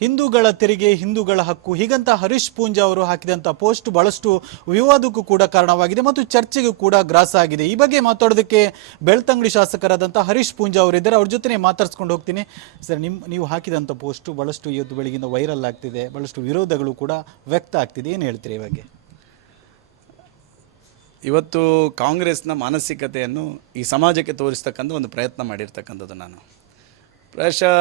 ಹಿಂದೂಗಳ ತೆರಿಗೆ ಹಿಂದೂಗಳ ಹಕ್ಕು ಹೀಗಂತ ಹರೀಶ್ ಪೂಂಜಾ ಅವರು ಹಾಕಿದಂತ ಪೋಸ್ಟ್ ಬಹಳಷ್ಟು ವಿವಾದಕ್ಕೂ ಕೂಡ ಕಾರಣವಾಗಿದೆ ಮತ್ತು ಚರ್ಚೆಗೂ ಕೂಡ ಗ್ರಾಸ ಆಗಿದೆ. ಈ ಬಗ್ಗೆ ಮಾತಾಡೋದಕ್ಕೆ ಬೆಳ್ತಂಗಡಿ ಶಾಸಕರಾದಂಥ ಹರೀಶ್ ಪೂಂಜಾ ಅವರಿದ್ದಾರೆ. ಅವ್ರ ಜೊತೆ ಮಾತಾಡ್ಸ್ಕೊಂಡು ಹೋಗ್ತೀನಿ. ಸರ್, ನೀವು ಹಾಕಿದಂಥ ಪೋಸ್ಟ್ ಬಹಳಷ್ಟು ಇವತ್ತು ಬೆಳಗಿಂದ ವೈರಲ್ ಆಗ್ತಿದೆ, ಬಹಳಷ್ಟು ವಿರೋಧಗಳು ಕೂಡ ವ್ಯಕ್ತ ಆಗ್ತಿದೆ. ಏನು ಹೇಳ್ತೀರಿ ಈ ಬಗ್ಗೆ? ಇವತ್ತು ಕಾಂಗ್ರೆಸ್ನ ಮಾನಸಿಕತೆಯನ್ನು ಈ ಸಮಾಜಕ್ಕೆ ತೋರಿಸ್ತಕ್ಕಂಥ ಒಂದು ಪ್ರಯತ್ನ ಮಾಡಿರ್ತಕ್ಕಂಥದ್ದು ನಾನು. ಪ್ರಾಯಶಃ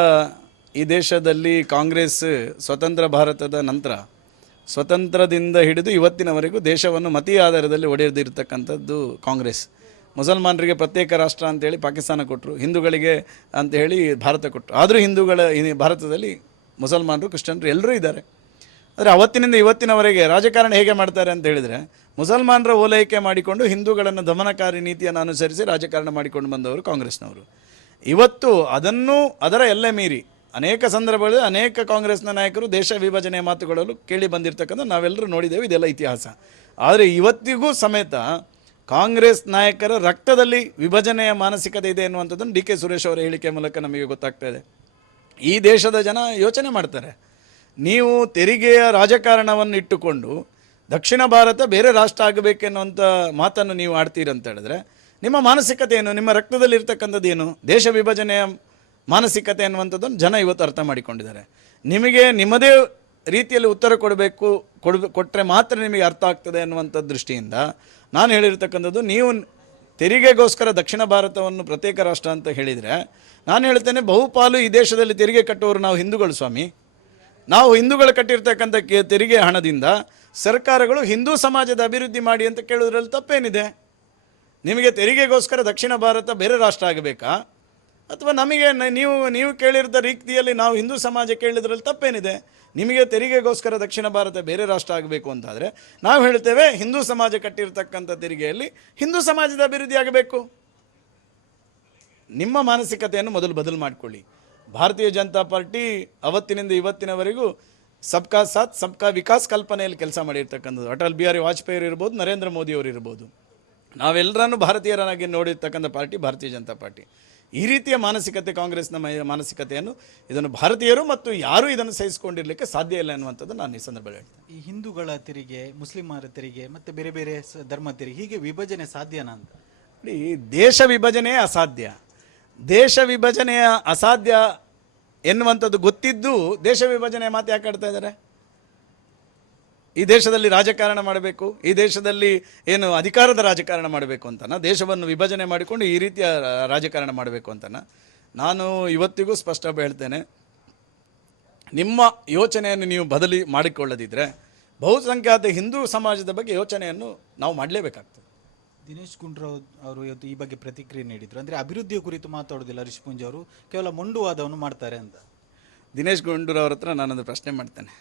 ಈ ದೇಶದಲ್ಲಿ ಕಾಂಗ್ರೆಸ್ ಸ್ವತಂತ್ರ ಭಾರತದ ನಂತರ ಸ್ವತಂತ್ರದಿಂದ ಹಿಡಿದು ಇವತ್ತಿನವರೆಗೂ ದೇಶವನ್ನು ಮತೀಯ ಆಧಾರದಲ್ಲಿ ಒಡೆದಿರ್ತಕ್ಕಂಥದ್ದು ಕಾಂಗ್ರೆಸ್. ಮುಸಲ್ಮಾನರಿಗೆ ಪ್ರತ್ಯೇಕ ರಾಷ್ಟ್ರ ಅಂತೇಳಿ ಪಾಕಿಸ್ತಾನ ಕೊಟ್ಟರು, ಹಿಂದೂಗಳಿಗೆ ಅಂಥೇಳಿ ಭಾರತ ಕೊಟ್ಟರು. ಆದರೂ ಭಾರತದಲ್ಲಿ ಮುಸಲ್ಮಾನರು, ಕ್ರಿಶ್ಚಿಯನ್ರು ಎಲ್ಲರೂ ಇದ್ದಾರೆ. ಆದರೆ ಅವತ್ತಿನಿಂದ ಇವತ್ತಿನವರೆಗೆ ರಾಜಕಾರಣ ಹೇಗೆ ಮಾಡ್ತಾರೆ ಅಂತ ಹೇಳಿದರೆ, ಮುಸಲ್ಮಾನರ ಓಲೈಕೆ ಮಾಡಿಕೊಂಡು ಹಿಂದೂಗಳನ್ನು ದಮನಕಾರಿ ನೀತಿಯನ್ನು ಅನುಸರಿಸಿ ರಾಜಕಾರಣ ಮಾಡಿಕೊಂಡು ಬಂದವರು ಕಾಂಗ್ರೆಸ್ನವರು. ಇವತ್ತು ಅದರ ಎಲ್ಲೇ ಮೀರಿ ಅನೇಕ ಸಂದರ್ಭಗಳಲ್ಲಿ ಅನೇಕ ಕಾಂಗ್ರೆಸ್ನ ನಾಯಕರು ದೇಶ ವಿಭಜನೆಯ ಮಾತುಗಳಲ್ಲೂ ಕೇಳಿ ಬಂದಿರತಕ್ಕಂಥ ನಾವೆಲ್ಲರೂ ನೋಡಿದ್ದೇವೆ, ಇದೆಲ್ಲ ಇತಿಹಾಸ. ಆದರೆ ಇವತ್ತಿಗೂ ಸಮೇತ ಕಾಂಗ್ರೆಸ್ ನಾಯಕರ ರಕ್ತದಲ್ಲಿ ವಿಭಜನೆಯ ಮಾನಸಿಕತೆ ಇದೆ ಎನ್ನುವಂಥದ್ದನ್ನು ಡಿ ಕೆ ಸುರೇಶ್ ಅವರ ಹೇಳಿಕೆ ಮೂಲಕ ನಮಗೆ ಗೊತ್ತಾಗ್ತಾ ಇದೆ. ಈ ದೇಶದ ಜನ ಯೋಚನೆ ಮಾಡ್ತಾರೆ, ನೀವು ತೆರಿಗೆಯ ರಾಜಕಾರಣವನ್ನು ಇಟ್ಟುಕೊಂಡು ದಕ್ಷಿಣ ಭಾರತ ಬೇರೆ ರಾಷ್ಟ್ರ ಆಗಬೇಕೆನ್ನುವಂಥ ಮಾತನ್ನು ನೀವು ಆಡ್ತೀರಂತ ಹೇಳಿದ್ರೆ ನಿಮ್ಮ ಮಾನಸಿಕತೆ ಏನು, ನಿಮ್ಮ ರಕ್ತದಲ್ಲಿ ಇರ್ತಕ್ಕಂಥದ್ದು ಏನು? ದೇಶ ವಿಭಜನೆಯ ಮಾನಸಿಕತೆ ಅನ್ನುವಂಥದ್ದನ್ನು ಜನ ಇವತ್ತು ಅರ್ಥ ಮಾಡಿಕೊಂಡಿದ್ದಾರೆ. ನಿಮಗೆ ನಿಮ್ಮದೇ ರೀತಿಯಲ್ಲಿ ಉತ್ತರ ಕೊಟ್ಟರೆ ಮಾತ್ರ ನಿಮಗೆ ಅರ್ಥ ಆಗ್ತದೆ ಅನ್ನುವಂಥ ದೃಷ್ಟಿಯಿಂದ ನಾನು ಹೇಳಿರ್ತಕ್ಕಂಥದ್ದು, ನೀವು ತೆರಿಗೆಗೋಸ್ಕರ ದಕ್ಷಿಣ ಭಾರತವನ್ನು ಪ್ರತ್ಯೇಕ ರಾಷ್ಟ್ರ ಅಂತ ಹೇಳಿದರೆ, ನಾನು ಹೇಳ್ತೇನೆ ಬಹುಪಾಲು ಈ ದೇಶದಲ್ಲಿ ತೆರಿಗೆ ಕಟ್ಟುವವರು ನಾವು ಹಿಂದೂಗಳು ಸ್ವಾಮಿ. ನಾವು ಹಿಂದೂಗಳು ಕಟ್ಟಿರ್ತಕ್ಕಂಥ ತೆರಿಗೆ ಹಣದಿಂದ ಸರ್ಕಾರಗಳು ಹಿಂದೂ ಸಮಾಜದ ಅಭಿವೃದ್ಧಿ ಮಾಡಿ ಅಂತ ಕೇಳೋದ್ರಲ್ಲಿ ತಪ್ಪೇನಿದೆ? ನಿಮಗೆ ತೆರಿಗೆಗೋಸ್ಕರ ದಕ್ಷಿಣ ಭಾರತ ಬೇರೆ ರಾಷ್ಟ್ರ ಆಗಬೇಕಾ? ಅಥವಾ ನಮಗೆ ನೀವು ಕೇಳಿರದ ರೀತಿಯಲ್ಲಿ ನಾವು ಹಿಂದೂ ಸಮಾಜ ಕೇಳಿದ್ರಲ್ಲಿ ತಪ್ಪೇನಿದೆ? ನಿಮಗೆ ತೆರಿಗೆಗೋಸ್ಕರ ದಕ್ಷಿಣ ಭಾರತ ಬೇರೆ ರಾಷ್ಟ್ರ ಆಗಬೇಕು ಅಂತಾದರೆ ನಾವು ಹೇಳ್ತೇವೆ, ಹಿಂದೂ ಸಮಾಜ ಕಟ್ಟಿರ್ತಕ್ಕಂಥ ತೆರಿಗೆಯಲ್ಲಿ ಹಿಂದೂ ಸಮಾಜದ ಅಭಿವೃದ್ಧಿ ಆಗಬೇಕು. ನಿಮ್ಮ ಮಾನಸಿಕತೆಯನ್ನು ಮೊದಲು ಬದಲು ಮಾಡಿಕೊಳ್ಳಿ. ಭಾರತೀಯ ಜನತಾ ಪಾರ್ಟಿ ಅವತ್ತಿನಿಂದ ಇವತ್ತಿನವರೆಗೂ ಸಬ್ಕಾ ಸಾಥ್ ಸಬ್ಕಾ ವಿಕಾಸ್ ಕಲ್ಪನೆಯಲ್ಲಿ ಕೆಲಸ ಮಾಡಿರ್ತಕ್ಕಂಥದ್ದು. ಅಟಲ್ ಬಿಹಾರಿ ವಾಜಪೇಯಿ ಇರ್ಬೋದು, ನರೇಂದ್ರ ಮೋದಿ ಅವರು ಇರ್ಬೋದು, ನಾವೆಲ್ಲರನ್ನು ಭಾರತೀಯರನ್ನಾಗಿ ನೋಡಿರ್ತಕ್ಕಂಥ ಪಾರ್ಟಿ ಭಾರತೀಯ ಜನತಾ ಪಾರ್ಟಿ. ಈ ರೀತಿಯ ಮಾನಸಿಕತೆ ಕಾಂಗ್ರೆಸ್ನ ಮಾನಸಿಕತೆಯನ್ನು ಇದನ್ನು ಭಾರತೀಯರು ಮತ್ತು ಯಾರೂ ಇದನ್ನು ಸಹಿಸಿಕೊಂಡಿರಲಿಕ್ಕೆ ಸಾಧ್ಯ ಇಲ್ಲ ಅನ್ನುವಂಥದ್ದು ನಾನು ಈ ಸಂದರ್ಭದಲ್ಲಿ ಹೇಳ್ತೇನೆ. ಈ ಹಿಂದೂಗಳ ತೆರಿಗೆ, ಮುಸ್ಲಿಮರ ತೆರಿಗೆ ಮತ್ತು ಬೇರೆ ಬೇರೆ ಧರ್ಮ ತೆರಿಗೆ, ಹೀಗೆ ವಿಭಜನೆ ಸಾಧ್ಯನಾ ಅಂತ? ನೋಡಿ, ದೇಶ ವಿಭಜನೆಯೇ ಅಸಾಧ್ಯ. ದೇಶ ವಿಭಜನೆಯ ಅಸಾಧ್ಯ ಎನ್ನುವಂಥದ್ದು ಗೊತ್ತಿದ್ದು ದೇಶ ವಿಭಜನೆಯ ಮಾತು ಯಾಕೆ ಆಡ್ತಾ ಇದ್ದಾರೆ? ಈ ದೇಶದಲ್ಲಿ ರಾಜಕಾರಣ ಮಾಡಬೇಕು, ಈ ದೇಶದಲ್ಲಿ ಏನು ಅಧಿಕಾರದ ರಾಜಕಾರಣ ಮಾಡಬೇಕು ಅಂತನ, ದೇಶವನ್ನು ವಿಭಜನೆ ಮಾಡಿಕೊಂಡು ಈ ರೀತಿಯ ರಾಜಕಾರಣ ಮಾಡಬೇಕು ಅಂತನ. ನಾನು ಇವತ್ತಿಗೂ ಸ್ಪಷ್ಟ ಹೇಳ್ತೇನೆ, ನಿಮ್ಮ ಯೋಚನೆಯನ್ನು ನೀವು ಬದಲಿ ಮಾಡಿಕೊಳ್ಳದಿದ್ದರೆ ಬಹುಸಂಖ್ಯಾತ ಹಿಂದೂ ಸಮಾಜದ ಬಗ್ಗೆ ಯೋಚನೆಯನ್ನು ನಾವು ಮಾಡಲೇಬೇಕಾಗ್ತದೆ. ದಿನೇಶ್ ಗುಂಡೂರಾವ್ ಅವರು ಇವತ್ತು ಈ ಬಗ್ಗೆ ಪ್ರತಿಕ್ರಿಯೆ ನೀಡಿದರು. ಅಂದರೆ ಅಭಿವೃದ್ಧಿಯ ಕುರಿತು ಮಾತಾಡೋದಿಲ್ಲ ಹರೀಶ್ ಪೂಂಜಾ ಅವರು, ಕೇವಲ ಮೊಂಡುವಾದವನ್ನು ಮಾಡ್ತಾರೆ ಅಂತ. ದಿನೇಶ್ ಗುಂಡೂರಾವ್ ಅವ್ರ ಹತ್ರ ನಾನೊಂದು ಪ್ರಶ್ನೆ ಮಾಡ್ತೇನೆ.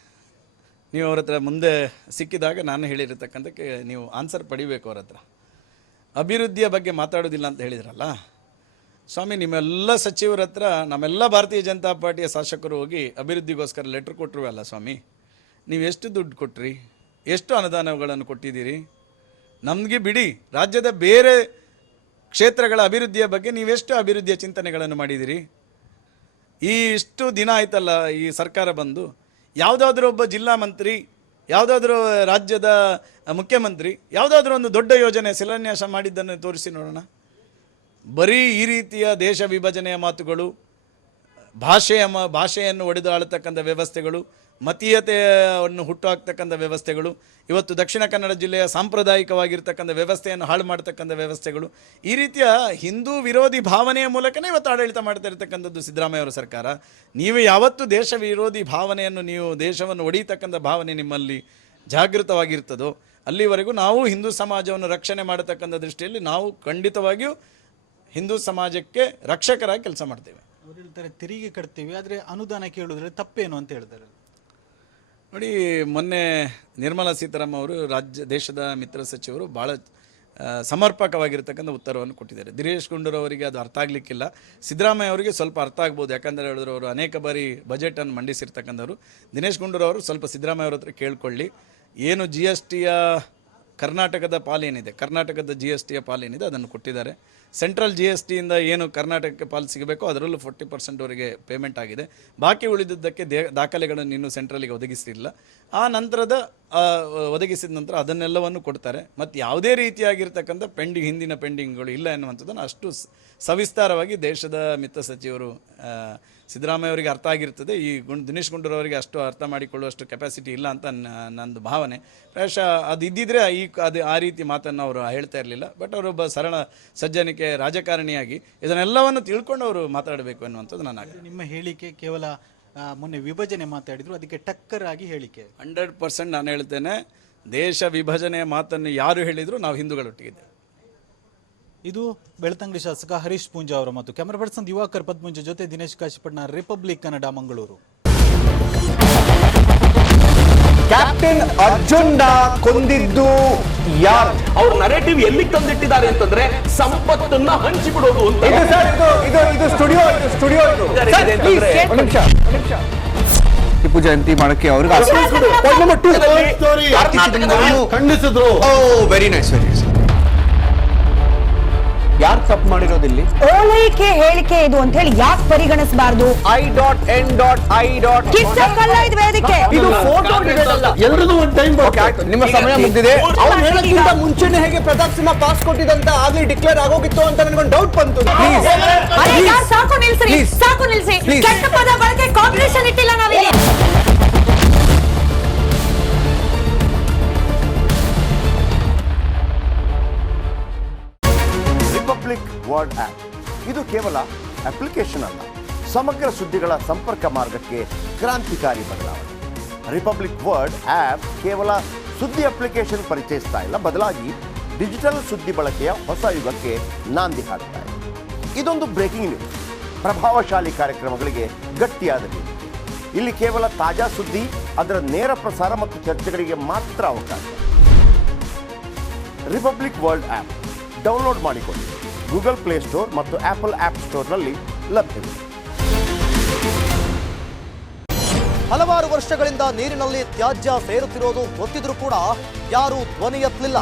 ನೀವು ಅವ್ರ ಹತ್ರ ಮುಂದೆ ಸಿಕ್ಕಿದಾಗ ನಾನು ಹೇಳಿರತಕ್ಕಂಥಕ್ಕೆ ನೀವು ಆನ್ಸರ್ ಪಡಿಬೇಕು ಅವ್ರ ಹತ್ರ. ಅಭಿವೃದ್ಧಿಯ ಬಗ್ಗೆ ಮಾತಾಡೋದಿಲ್ಲ ಅಂತ ಹೇಳಿದ್ರಲ್ಲ ಸ್ವಾಮಿ, ನಿಮ್ಮೆಲ್ಲ ಸಚಿವರ ಹತ್ರ ನಮ್ಮೆಲ್ಲ ಭಾರತೀಯ ಜನತಾ ಪಾರ್ಟಿಯ ಶಾಸಕರು ಹೋಗಿ ಅಭಿವೃದ್ಧಿಗೋಸ್ಕರ ಲೆಟ್ರ್ ಕೊಟ್ಟರು ಅಲ್ಲ ಸ್ವಾಮಿ. ನೀವು ಎಷ್ಟು ದುಡ್ಡು ಕೊಟ್ರಿ, ಎಷ್ಟು ಅನುದಾನಗಳನ್ನು ಕೊಟ್ಟಿದ್ದೀರಿ? ನಮಗೆ ಬಿಡಿ, ರಾಜ್ಯದ ಬೇರೆ ಕ್ಷೇತ್ರಗಳ ಅಭಿವೃದ್ಧಿಯ ಬಗ್ಗೆ ನೀವೆಷ್ಟು ಅಭಿವೃದ್ಧಿಯ ಚಿಂತನೆಗಳನ್ನು ಮಾಡಿದ್ದೀರಿ? ಈ ಇಷ್ಟು ದಿನ ಆಯ್ತಲ್ಲ ಈ ಸರ್ಕಾರ ಬಂದು, ಯಾವುದಾದ್ರೂ ಒಬ್ಬ ಜಿಲ್ಲಾ ಮಂತ್ರಿ, ಯಾವುದಾದ್ರೂ ರಾಜ್ಯದ ಮುಖ್ಯಮಂತ್ರಿ ಯಾವುದಾದ್ರೂ ಒಂದು ದೊಡ್ಡ ಯೋಜನೆ ಶಿಲಾನ್ಯಾಸ ಮಾಡಿದ್ದನ್ನು ತೋರಿಸಿ ನೋಡೋಣ. ಬರೀ ಈ ರೀತಿಯ ದೇಶ ವಿಭಜನೆಯ ಮಾತುಗಳು, ಭಾಷೆಯನ್ನು ಒಡೆದು ಆಳತಕ್ಕಂಥ ವ್ಯವಸ್ಥೆಗಳು, ಮತೀಯತೆಯನ್ನು ಹುಟ್ಟುಹಾಕ್ತಕ್ಕಂಥ ವ್ಯವಸ್ಥೆಗಳು, ಇವತ್ತು ದಕ್ಷಿಣ ಕನ್ನಡ ಜಿಲ್ಲೆಯ ಸಾಂಪ್ರದಾಯಿಕವಾಗಿರ್ತಕ್ಕಂಥ ವ್ಯವಸ್ಥೆಯನ್ನು ಹಾಳು ಮಾಡ್ತಕ್ಕಂಥ ವ್ಯವಸ್ಥೆಗಳು, ಈ ರೀತಿಯ ಹಿಂದೂ ವಿರೋಧಿ ಭಾವನೆಯ ಮೂಲಕನೇ ಇವತ್ತು ಆಡಳಿತ ಮಾಡ್ತಾ ಇರತಕ್ಕಂಥದ್ದು ಸಿದ್ದರಾಮಯ್ಯ ಅವರ ಸರ್ಕಾರ. ನೀವು ಯಾವತ್ತು ದೇಶ ವಿರೋಧಿ ಭಾವನೆಯನ್ನು, ನೀವು ದೇಶವನ್ನು ಒಡೆಯತಕ್ಕಂಥ ಭಾವನೆ ನಿಮ್ಮಲ್ಲಿ ಜಾಗೃತವಾಗಿರ್ತದೋ ಅಲ್ಲಿವರೆಗೂ ನಾವು ಹಿಂದೂ ಸಮಾಜವನ್ನು ರಕ್ಷಣೆ ಮಾಡತಕ್ಕಂಥ ದೃಷ್ಟಿಯಲ್ಲಿ ನಾವು ಖಂಡಿತವಾಗಿಯೂ ಹಿಂದೂ ಸಮಾಜಕ್ಕೆ ರಕ್ಷಕರಾಗಿ ಕೆಲಸ ಮಾಡ್ತೇವೆ. ಅವ್ರು ಹೇಳ್ತಾರೆ ತೆರಿಗೆ ಕಟ್ತೀವಿ, ಆದರೆ ಅನುದಾನ ಕೇಳೋದ್ರೆ ತಪ್ಪೇನು ಅಂತ ಹೇಳ್ತಾರೆ. ನೋಡಿ, ಮೊನ್ನೆ ನಿರ್ಮಲಾ ಸೀತಾರಾಮನ್ ಅವರು ದೇಶದ ಮಿತ್ರ ಸಚಿವರು ಭಾಳ ಸಮರ್ಪಕವಾಗಿರ್ತಕ್ಕಂಥ ಉತ್ತರವನ್ನು ಕೊಟ್ಟಿದ್ದಾರೆ. ದಿನೇಶ್ ಗುಂಡೂರಾವ್ ಅವರಿಗೆ ಅದು ಅರ್ಥ ಆಗಲಿಕ್ಕಿಲ್ಲ, ಸಿದ್ದರಾಮಯ್ಯ ಅವರಿಗೆ ಸ್ವಲ್ಪ ಅರ್ಥ ಆಗ್ಬೋದು. ಯಾಕಂದರೆ ಹೇಳಿದ್ರು ಅವರು ಅನೇಕ ಬಾರಿ ಬಜೆಟನ್ನು ಮಂಡಿಸಿರ್ತಕ್ಕಂಥವ್ರು. ದಿನೇಶ್ ಗುಂಡೂರಾವ್ ಅವರು ಸ್ವಲ್ಪ ಸಿದ್ದರಾಮಯ್ಯ ಅವ್ರ ಹತ್ರ ಕೇಳ್ಕೊಳ್ಳಿ, ಏನು GSTಯ ಕರ್ನಾಟಕದ ಪಾಲೇನಿದೆ, ಕರ್ನಾಟಕದ GSTಯ ಪಾಲೇನಿದೆ ಅದನ್ನು ಕೊಟ್ಟಿದ್ದಾರೆ. ಸೆಂಟ್ರಲ್ GSTಯಿಂದ ಏನು ಕರ್ನಾಟಕಕ್ಕೆ ಪಾಲು ಸಿಗಬೇಕೋ ಅದರಲ್ಲೂ 40% ಅವರಿಗೆ ಪೇಮೆಂಟ್ ಆಗಿದೆ. ಬಾಕಿ ಉಳಿದಿದ್ದಕ್ಕೆ ದಾಖಲೆಗಳನ್ನು ಇನ್ನೂ ಸೆಂಟ್ರಲಿಗೆ ಒದಗಿಸಿಲ್ಲ. ಆ ನಂತರದ ಒದಗಿಸಿದ ನಂತರ ಅದನ್ನೆಲ್ಲವನ್ನು ಕೊಡ್ತಾರೆ. ಮತ್ತು ಯಾವುದೇ ರೀತಿಯಾಗಿರ್ತಕ್ಕಂಥ ಹಿಂದಿನ ಪೆಂಡಿಂಗ್ಗಳು ಇಲ್ಲ ಎನ್ನುವಂಥದ್ದನ್ನು ಅಷ್ಟು ಸವಿಸ್ತಾರವಾಗಿ ದೇಶದ ಮಿತ್ತ ಸಚಿವರು ಸಿದ್ದರಾಮಯ್ಯ ಅವರಿಗೆ ಅರ್ಥ ಆಗಿರ್ತದೆ. ಈ ದಿನೇಶ್ ಗುಂಡೂರಾವ್ ಅವರಿಗೆ ಅಷ್ಟು ಅರ್ಥ ಮಾಡಿಕೊಳ್ಳುವಷ್ಟು ಕೆಪಾಸಿಟಿ ಇಲ್ಲ ಅಂತ ನಂದು ಭಾವನೆ. ಪ್ರಾಯಶಃ ಅದು ಇದ್ದಿದ್ರೆ ಅದು ಆ ರೀತಿ ಮಾತನ್ನು ಅವರು ಹೇಳ್ತಾ ಇರಲಿಲ್ಲ. ಬಟ್ ಅವರೊಬ್ಬ ಸರಳ ಸಜ್ಜನಿಕೆ ರಾಜಕಾರಣಿಯಾಗಿ ಇದನ್ನೆಲ್ಲವನ್ನು ತಿಳ್ಕೊಂಡು ಅವರು ಮಾತಾಡಬೇಕು ಎನ್ನುವಂಥದ್ದು ನನ್ನ ಆಗ್ರಹ. ನಿಮ್ಮ ಹೇಳಿಕೆ ಕೇವಲ ಮೊನ್ನೆ ವಿಭಜನೆ ಮಾತಾಡಿದ್ರು, ಅದಕ್ಕೆ ಟಕ್ಕರ್ ಆಗಿ ಹೇಳಿಕೆ 100% ನಾನು ಹೇಳ್ತೇನೆ. ದೇಶ ವಿಭಜನೆಯ ಮಾತನ್ನು ಯಾರು ಹೇಳಿದ್ರು ನಾವು ಹಿಂದೂಗಳೊಟ್ಟಿಗಿದ್ದೇವೆ. ಇದು ಬೆಳ್ತಂಗಡಿ ಶಾಸಕ ಹರೀಶ್ ಪೂಂಜಾ ಅವರ ಮತ್ತು ಕ್ಯಾಮರಾ ಪರ್ಸನ್ ದಿವಾಕರ್ ಪದ್ಮುಂಜ ಜೊತೆ ದಿನೇಶ್ ಕಾಶಿಪಟ್ನ, ರಿಪಬ್ಲಿಕ್ ಕನ್ನಡ, ಮಂಗಳೂರು. ಕ್ಯಾಪ್ಟನ್ ಅರ್ಜುನ್ ಕೊಂದಿದ್ದು ಯಾರು? ಅವ್ರ ನರೇಟಿವ್ ಎಲ್ಲಿ ತಂದಿಟ್ಟಿದ್ದಾರೆ ಅಂತಂದ್ರೆ ಸಂಪತ್ತನ್ನ ಹಂಚಿಬಿಡೋದು ಅಂತ. ಇದು ಸ್ಟುಡಿಯೋ ಟಿಪ್ಪು ಜಯಂತಿ ಮಾಡಕ್ಕೆ ಅವ್ರಿಗೆ ಖಂಡಿಸಿದ್ರು. Very nice. ಯಾರು ತಪ್ಪು ಮಾಡಿರೋದಿಲ್ಲಿ? ಓಲೈಕೆ ಹೇಳಿಕೆ ಇದು ಅಂತ ಹೇಳಿ ಯಾಕೆ ಪರಿಗಣಿಸಬಾರದು? I.N.I. ಕಿಚ್ಚಕ್ಕಲ್ಲ ಇದು ವೇದಿಕೆ. ಇದು ಫೋಟೋ ಎಲ್ಲರಿಗೂ ಒಂದು ಟೈಮ್. ನಿಮ್ಮ ಸಮಯ ಮುಗಿದಿದೆ. ಅವ್ರು ಹೇಳೋಕ್ಕಿಂತ ಮುಂಚೆನೆ ಹೇಗೆ ಪ್ರತಾಪ್ ಸಿಂಹ ಪಾಸ್ ಕೊಟ್ಟಿದಂತ ಆಗ್ಲಿ ಡಿಕ್ಲೇರ್ ಆಗೋಗಿತ್ತು ಅಂತ ನನಗೊಂದು ಡೌಟ್ ಬಂತು. ಸಾಕು ನಿಲ್ಸಿ. ಕೆಟ್ಟ ಪದ ಬಳಕೆ ಕಾಂಪಿಟೇಷನ್ ಇಟ್ಟಿಲ್ಲ ನಾವಿಲ್ಲಿ. ರಿಪಬ್ಲಿಕ್ ವರ್ಡ್ ಆಪ್ ಇದು ಕೇವಲ ಅಪ್ಲಿಕೇಶನ್ ಅಲ್ಲ, ಸಮಗ್ರ ಸುದ್ದಿಗಳ ಸಂಪರ್ಕ ಮಾರ್ಗಕ್ಕೆ ಕ್ರಾಂತಿಕಾರಿ ಬದಲಾವಣೆ. ರಿಪಬ್ಲಿಕ್ ವರ್ಡ್ ಆಪ್ ಕೇವಲ ಸುದ್ದಿ ಅಪ್ಲಿಕೇಶನ್ ಪರಿಚಯಿಸ್ತಾ ಇಲ್ಲ, ಬದಲಾಗಿ ಡಿಜಿಟಲ್ ಸುದ್ದಿ ಬಳಕೆಯ ಹೊಸ ಯುಗಕ್ಕೆ ನಾಂದಿ ಹಾಡ್ತಾ ಇದೆ. ಇದೊಂದು ಬ್ರೇಕಿಂಗ್ ನ್ಯೂಸ್, ಪ್ರಭಾವಶಾಲಿ ಕಾರ್ಯಕ್ರಮಗಳಿಗೆ ಗಟ್ಟಿಯಾದ ನ್ಯೂಸ್. ಇಲ್ಲಿ ಕೇವಲ ತಾಜಾ ಸುದ್ದಿ, ಅದರ ನೇರ ಪ್ರಸಾರ ಮತ್ತು ಚರ್ಚೆಗಳಿಗೆ ಮಾತ್ರ ಅವಕಾಶ. ರಿಪಬ್ಲಿಕ್ ವರ್ಲ್ಡ್ ಆಪ್ ಡೌನ್ಲೋಡ್ ಮಾಡಿಕೊಳ್ಳಿ. ಗೂಗಲ್ ಪ್ಲೇಸ್ಟೋರ್ ಮತ್ತು ಆಪಲ್ ಆಪ್ ಸ್ಟೋರ್ನಲ್ಲಿ ಲಭ್ಯವಿದೆ. ಹಲವಾರು ವರ್ಷಗಳಿಂದ ನೀರಿನಲ್ಲಿ ತ್ಯಾಜ್ಯ ಸೇರುತ್ತಿರೋದು ಗೊತ್ತಿದ್ರೂ ಕೂಡ ಯಾರೂ ಧ್ವನಿ ಎತ್ತಲಿಲ್ಲ.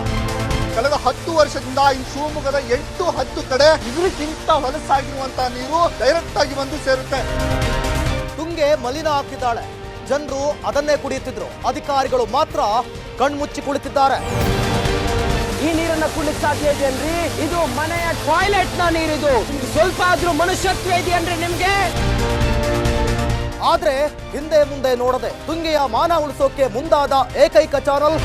ಕಳೆದ 10 ವರ್ಷದಿಂದ ಈ ಶಿವಮೊಗ್ಗದ 8-10 ಕಡೆ ಇದಕ್ಕಿಂತ ಹೊಲಸಾಗಿರುವಂತಹ ನೀರು ಡೈರೆಕ್ಟ್ ಆಗಿ ಬಂದು ಸೇರುತ್ತೆ. ತುಂಗೆ ಮಲಿನ ಆಗ್ತಿದ್ದಾಳೆ, ಜನರು ಅದನ್ನೇ ಕುಡಿಯುತ್ತಿದ್ರು. ಅಧಿಕಾರಿಗಳು ಮಾತ್ರ ಕಣ್ಮುಚ್ಚಿ ಕುಳಿತಿದ್ದಾರೆ. ಈ ನೀರನ್ನ ಕುಡಿಲಿಕ್ಕೆ ಸಾಧ್ಯ ಇದೆಯಲ್ರಿ? ಇದು ಮನೆಯ ಟಾಯ್ಲೆಟ್ ನ ನೀರಿದು. ಸ್ವಲ್ಪ ಆದ್ರೂ ಮನುಷ್ಯತ್ವ ಇದೆಯನ್ರಿ ನಿಮ್ಗೆ? ಆದ್ರೆ ಹಿಂದೆ ಮುಂದೆ ನೋಡದೆ ತುಂಗೆಯ ಮಾನ ಉಳಿಸೋಕೆ ಮುಂದಾದ ಏಕೈಕ ಚಾನಲ್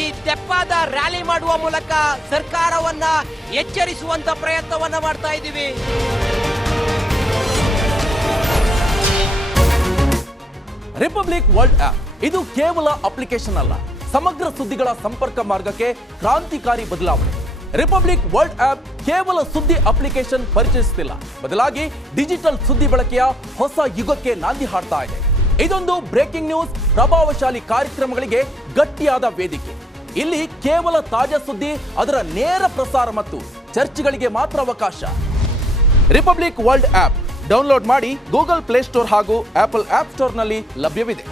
ಈ ತೆಪ್ಪಾದ ರ್ಯಾಲಿ ಮಾಡುವ ಮೂಲಕ ಸರ್ಕಾರವನ್ನ ಎಚ್ಚರಿಸುವಂತ ಪ್ರಯತ್ನವನ್ನ ಮಾಡ್ತಾ ಇದ್ದೀವಿ. ರಿಪಬ್ಲಿಕ್ ವರ್ಲ್ಡ್ ಆಪ್ ಇದು ಕೇವಲ ಅಪ್ಲಿಕೇಶನ್ ಅಲ್ಲ, ಸಮಗ್ರ ಸುದ್ದಿಗಳ ಸಂಪರ್ಕ ಮಾರ್ಗಕ್ಕೆ ಕ್ರಾಂತಿಕಾರಿ ಬದಲಾವಣೆ. ರಿಪಬ್ಲಿಕ್ ವರ್ಲ್ಡ್ ಆಪ್ ಕೇವಲ ಸುದ್ದಿ ಅಪ್ಲಿಕೇಶನ್ ಪರಿಚಯಿಸುತ್ತಿಲ್ಲ, ಬದಲಾಗಿ ಡಿಜಿಟಲ್ ಸುದ್ದಿ ಬಳಕೆಯ ಹೊಸ ಯುಗಕ್ಕೆ ನಾಂದಿ ಹಾಡ್ತಾ ಇದೆ. ಇದೊಂದು ಬ್ರೇಕಿಂಗ್ ನ್ಯೂಸ್, ಪ್ರಭಾವಶಾಲಿ ಕಾರ್ಯಕ್ರಮಗಳಿಗೆ ಗಟ್ಟಿಯಾದ ವೇದಿಕೆ. ಇಲ್ಲಿ ಕೇವಲ ತಾಜಾ ಸುದ್ದಿ, ಅದರ ನೇರ ಪ್ರಸಾರ ಮತ್ತು ಚರ್ಚೆಗಳಿಗೆ ಮಾತ್ರ ಅವಕಾಶ. ರಿಪಬ್ಲಿಕ್ ವರ್ಲ್ಡ್ ಆಪ್ ಡೌನ್ಲೋಡ್ ಮಾಡಿ. ಗೂಗಲ್ ಪ್ಲೇಸ್ಟೋರ್ ಹಾಗೂ ಆಪಲ್ ಆಪ್ ಸ್ಟೋರ್ನಲ್ಲಿ ಲಭ್ಯವಿದೆ.